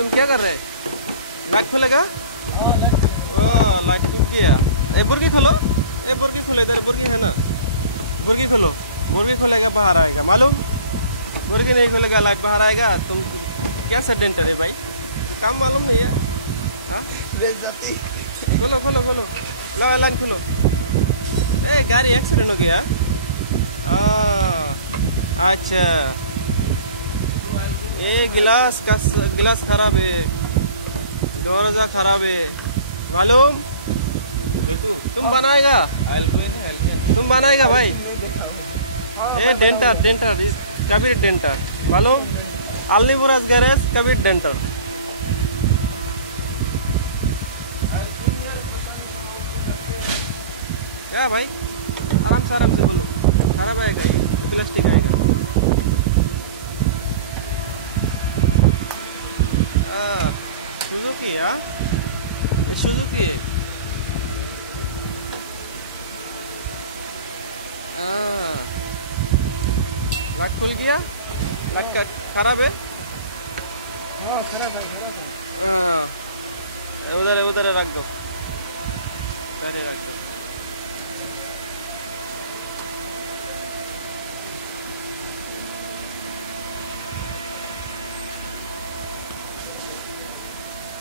तुम क्या कर रहे? लाइट खोलेगा? हाँ लाइट लाइट क्यों किया? बुर्गी खोलो, बुर्गी खोलो, इधर बुर्गी है ना, बुर्गी खोलो, बुर्गी खोलेगा बाहर आएगा, मालूम? बुर्गी नहीं खोलेगा लाइट बाहर आएगा। तुम क्या सेडेंटर है भाई, काम मालूम नहीं है? जाती खोलो खोलो खोलो, लो लाइन खोलो। गाड़ी एक्सीडेंट हो गया। अच्छा, ये गिलास खराब है, दरवाजा खराब है, मालूम? तुम बनाएगा? तुम बनाएगा भाई? ये डेंटर कबीर डेंटर, मालूम? अल्लीपुराज गैरेज कबीर डेंटर। क्या भाई, आराम से बोलो, खराब आएगा, ये प्लास्टिक आएगा। सुजुकी है, सुजुकी है। लाइट खोल गया, लाइट खराब है। हाँ खराब है उधर रख दो, पहले रख दो।